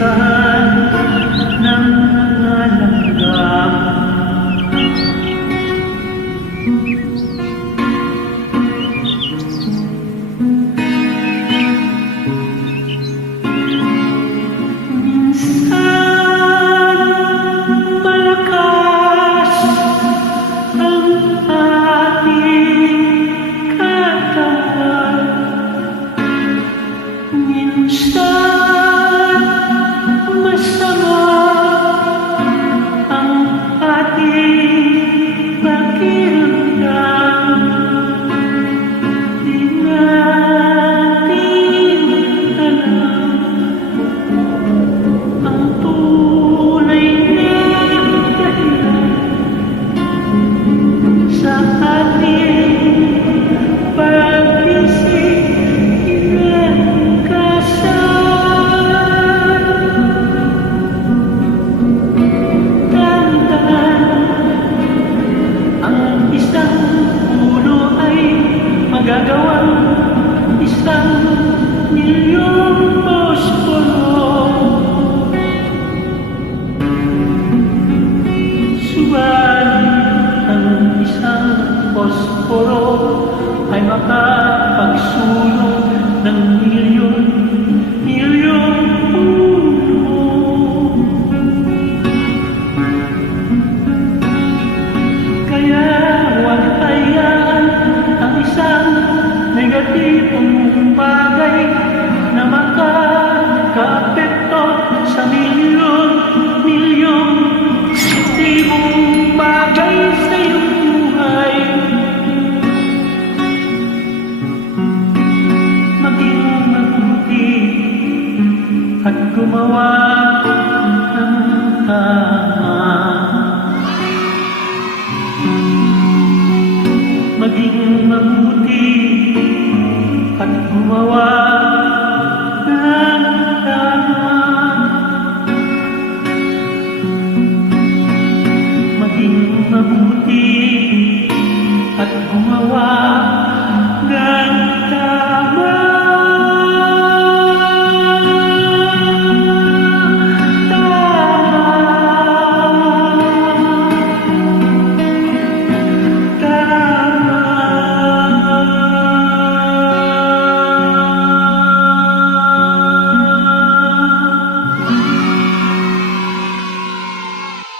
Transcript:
the puro ay makapagsulong ng milyon, milyon puno. Kaya huwag hayaan ang isang negatibong bagay gumawa ng tama Maging mabuti at gumawa